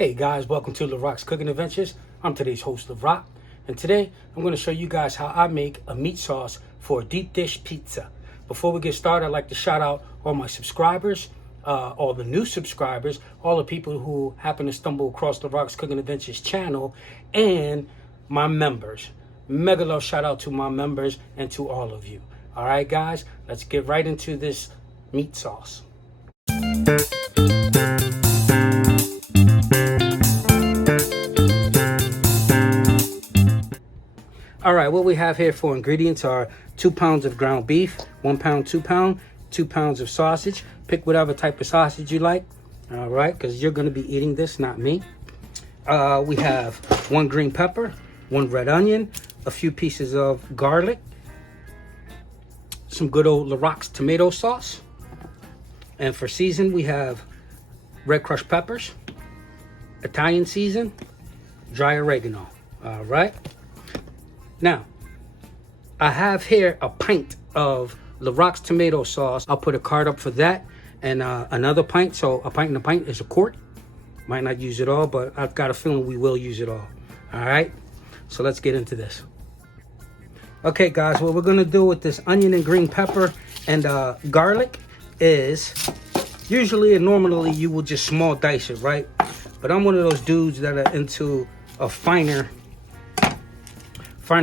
Hey guys, welcome to Larock's Cooking Adventures. I'm today's host, Larock, and today I'm going to show you guys how I make a meat sauce for a deep dish pizza. Before we get started, I'd like to shout out all my subscribers, all the new subscribers, all the people who happen to stumble across Larock's Cooking Adventures channel, and my members. Mega love shout out to my members and to all of you. All right, guys, let's get right into this meat sauce. All right, what we have here for ingredients are 2 pounds of ground beef, 1 pound, 2 pound, 2 pounds of sausage. Pick whatever type of sausage you like, all right, because you're going to be eating this, not me. We have 1 green pepper, 1 red onion, a few pieces of garlic, some good old Larocks tomato sauce, and for season we have red crushed peppers, Italian season, dry oregano. All right. Now, I have here a pint of Larock's tomato sauce. I'll put a card up for that, and another pint. So a pint and a pint is a quart. Might not use it all, but I've got a feeling we will use it all. All right, so let's get into this. Okay, guys, what we're gonna do with this onion and green pepper and garlic is usually and normally you will just small dice it, right? But I'm one of those dudes that are into a finer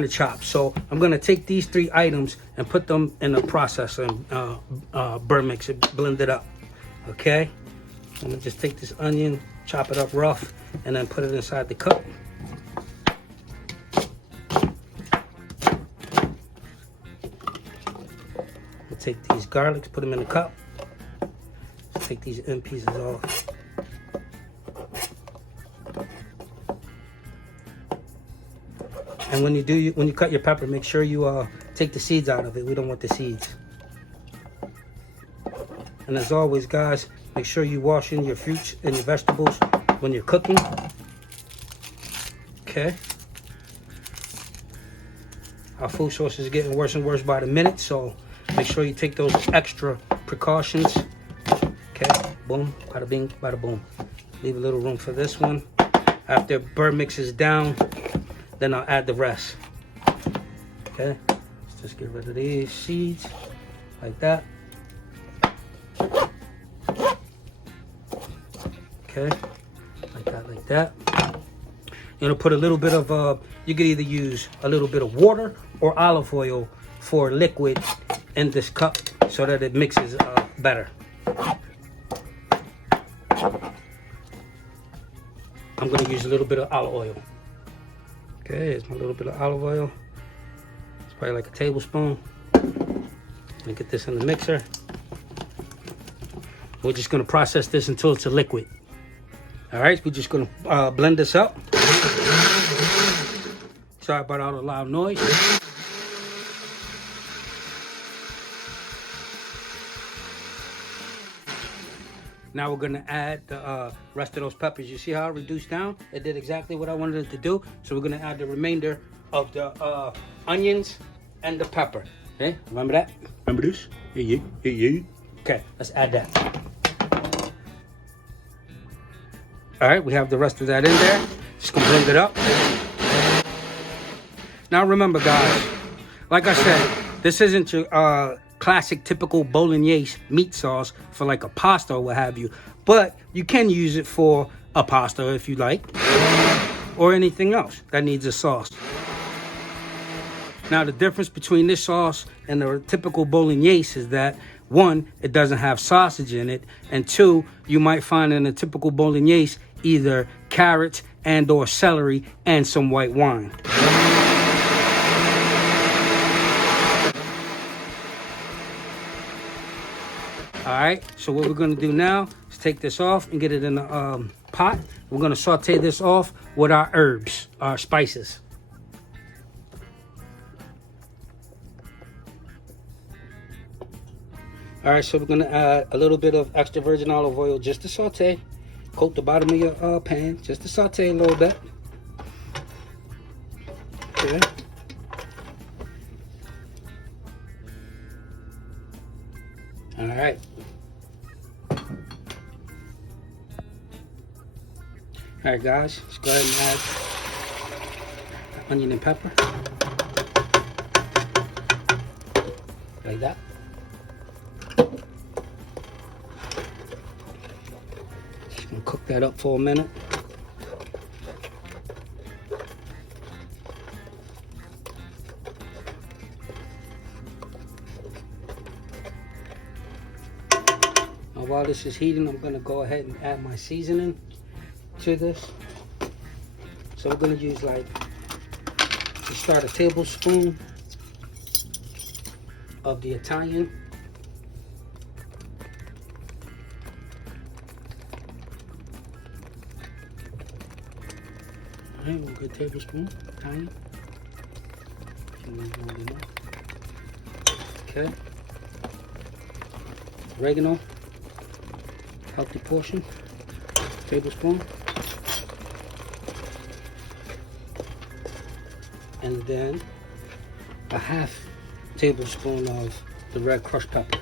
chop. So I'm gonna take these 3 items and put them in a processor and burn mix it, blend it up. Okay, I'm gonna just take this onion, chop it up rough, and then put it inside the cup. We'll take these garlics, put them in the cup. Take these end pieces off. And when you cut your pepper, make sure you take the seeds out of it. We don't want the seeds. And as always, guys, make sure you wash in your fruits and your vegetables when you're cooking. Okay. Our food source is getting worse and worse by the minute, so make sure you take those extra precautions. Okay, boom, bada bing, bada boom. Leave a little room for this one. After burr mixes down, then I'll add the rest. Okay, let's just get rid of these seeds like that. Okay, like that. You're gonna put a little bit of, you could either use a little bit of water or olive oil for liquid in this cup so that it mixes better. I'm gonna use a little bit of olive oil. Okay, here's my little bit of olive oil. It's probably like a tablespoon. Gonna get this in the mixer. We're just gonna process this until it's a liquid. All right, we're just gonna blend this up. Sorry about all the loud noise. Now we're gonna add the rest of those peppers. You see how it reduced down? It did exactly what I wanted it to do. So we're gonna add the remainder of the onions and the pepper. Okay, remember that? Remember this? Yeah. Okay, let's add that. All right, we have the rest of that in there. Just gonna blend it up. Now remember, guys, like I said, this isn't your classic typical Bolognese meat sauce for like a pasta or what have you, but you can use it for a pasta if you like, or anything else that needs a sauce. Now the difference between this sauce and the typical Bolognese is that 1, it doesn't have sausage in it, and 2, you might find in a typical Bolognese either carrots and or celery and some white wine. All right, so what we're gonna do now is take this off and get it in the pot. We're gonna saute this off with our herbs, our spices. All right, so we're gonna add a little bit of extra virgin olive oil just to saute. Coat the bottom of your pan just to saute a little bit. Okay. All right. All right, guys, let's go ahead and add onion and pepper. Like that. Just gonna cook that up for a minute. Now while this is heating, I'm gonna go ahead and add my seasoning to this. So we're gonna use like, we start a tablespoon of the Italian. All right, 1 good tablespoon Italian. Okay. Oregano, healthy portion, tablespoon. And then a half tablespoon of the red crushed pepper.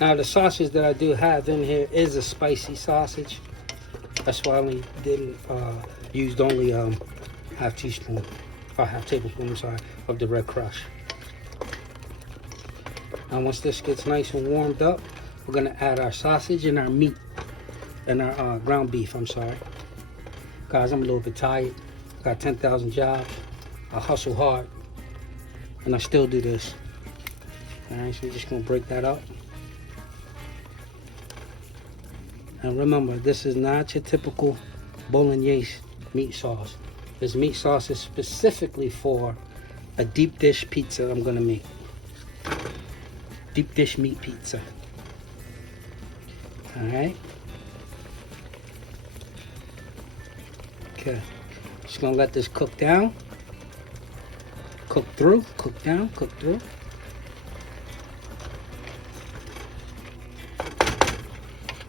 Now the sausage that I do have in here is a spicy sausage. That's why I only used only half tablespoon, I'm sorry, of the red crush. Now once this gets nice and warmed up, we're gonna add our sausage and our meat, and our ground beef, I'm sorry. Guys, I'm a little bit tired. Got 10,000 jobs. I hustle hard, and I still do this. All right, so we're just gonna break that up. And remember, this is not your typical Bolognese meat sauce. This meat sauce is specifically for a deep dish pizza I'm gonna make. Deep dish meat pizza. All right. Okay. Just gonna let this cook down. Cook through, cook down, cook through.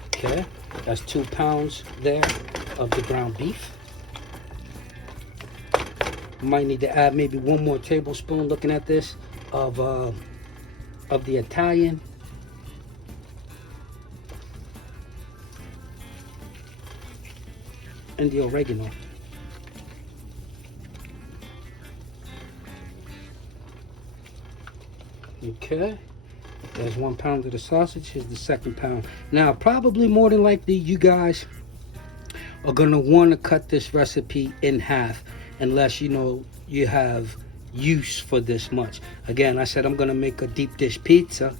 Okay. That's 2 pounds there of the ground beef. Might need to add maybe 1 more tablespoon, looking at this, of the Italian. And the oregano. Okay. There's 1 pound of the sausage. Here's the 2nd pound. Now, probably more than likely, you guys are gonna want to cut this recipe in half, unless you have use for this much. Again, I said I'm gonna make a deep dish pizza,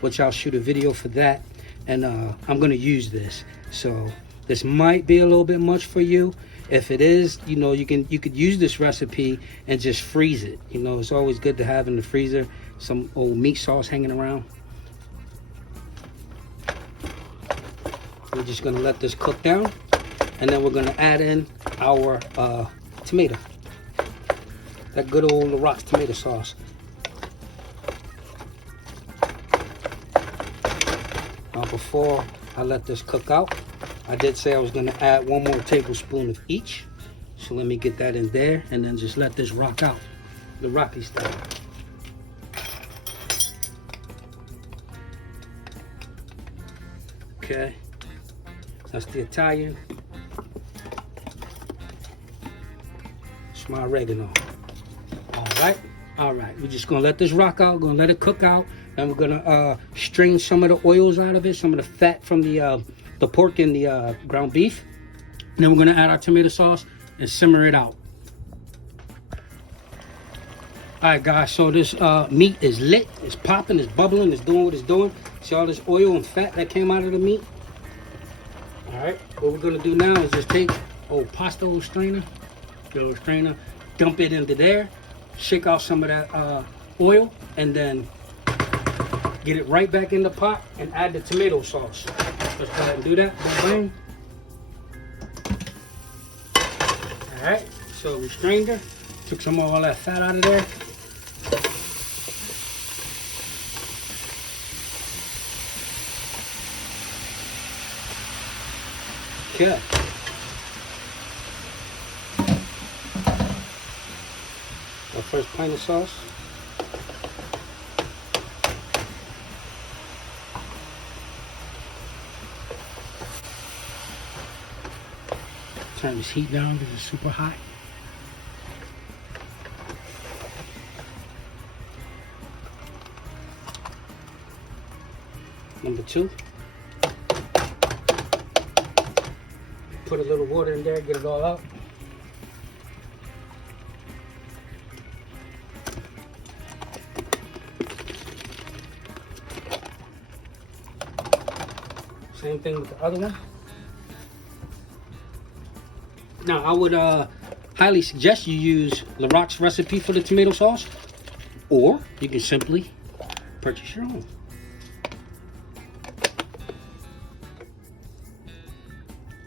which I'll shoot a video for that, and I'm gonna use this. So this might be a little bit much for you. If it is, you could use this recipe and just freeze it. It's always good to have in the freezer some old meat sauce hanging around. We're just gonna let this cook down, and then we're gonna add in our tomato. That good old Larock's tomato sauce. Now before I let this cook out, I did say I was gonna add 1 more tablespoon of each. So let me get that in there, and then just let this rock out, the Rocky style. Okay. That's the Italian. It's my oregano. All right. We're just gonna let this rock out. Gonna let it cook out, and we're gonna strain some of the oils out of it, some of the fat from the pork and the ground beef. And then we're gonna add our tomato sauce and simmer it out. All right, guys. So this meat is lit. It's popping. It's bubbling. It's doing what it's doing. See all this oil and fat that came out of the meat. All right, what we're gonna do now is just take pasta strainer, dump it into there, shake out some of that oil, and then get it right back in the pot and add the tomato sauce. Let's go ahead and do that. Boom, boom. All right, so we strained her, took some of all that fat out of there. Okay. Our first pint of sauce. Turn this heat down because it's super hot. Number 2. Put a little water in there, get it all out. Same thing with the other one. Now, I would highly suggest you use Larock's recipe for the tomato sauce, or you can simply purchase your own.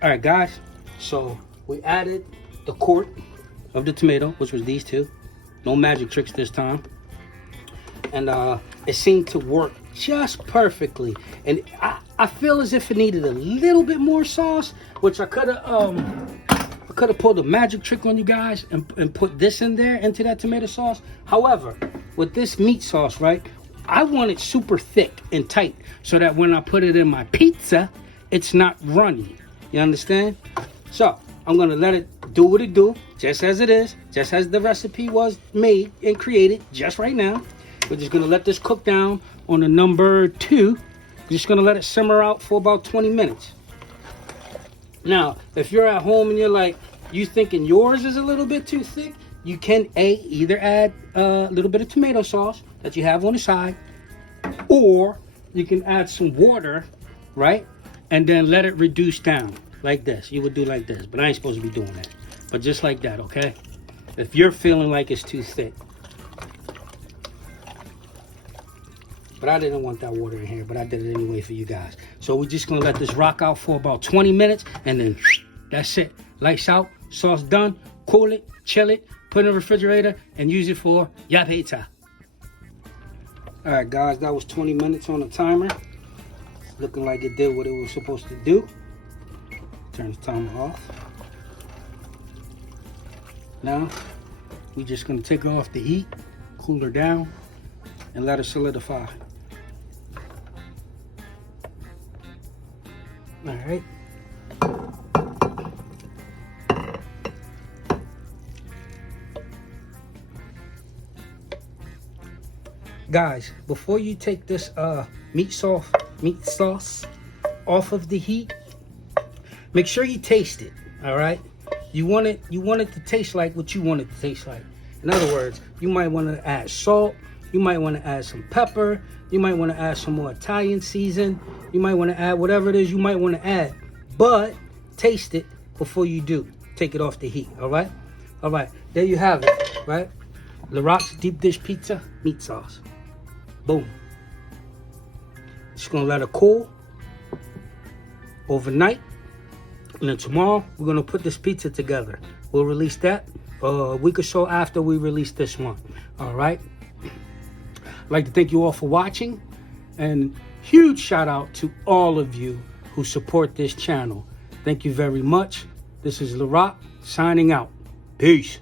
All right, guys, so we added the quart of the tomato, which was these 2. No magic tricks this time. And it seemed to work just perfectly. And I feel as if it needed a little bit more sauce, which I could have pulled a magic trick on you guys and put this in there into that tomato sauce. However, with this meat sauce, right, I want it super thick and tight so that when I put it in my pizza, it's not runny. You understand? So I'm gonna let it do what it do, just as it is, just as the recipe was made and created just right now. We're just gonna let this cook down on the number 2. We're just gonna let it simmer out for about 20 minutes. Now, if you're at home and you're like, you thinking yours is a little bit too thick, you can either add a little bit of tomato sauce that you have on the side, or you can add some water, right? And then let it reduce down like this. You would do like this, but I ain't supposed to be doing that. But just like that, okay? If you're feeling like it's too thick. But I didn't want that water in here, but I did it anyway for you guys. So we're just gonna let this rock out for about 20 minutes, and then that's it. Lights out, sauce done, cool it, chill it, put it in the refrigerator, and use it for your pizza. All right, guys, that was 20 minutes on the timer. Looking like it did what it was supposed to do. Turn the timer off. Now, we're just gonna take her off the heat, cool her down, and let her solidify. All right. Guys, before you take this meat sauce off of the heat, make sure you taste it. All right, you want it to taste like what you want it to taste like. In other words, you might want to add salt, you might want to add some pepper, you might want to add some more Italian season, you might want to add whatever it is you might want to add, but taste it before you do take it off the heat. All right, there you have it. Right, Larock's deep dish pizza meat sauce. Boom. Just gonna let it cool overnight, and then tomorrow we're gonna put this pizza together. We'll release that a week or so after we release this one. All right. I'd like to thank you all for watching, and huge shout out to all of you who support this channel. Thank you very much. This is Larock signing out. Peace.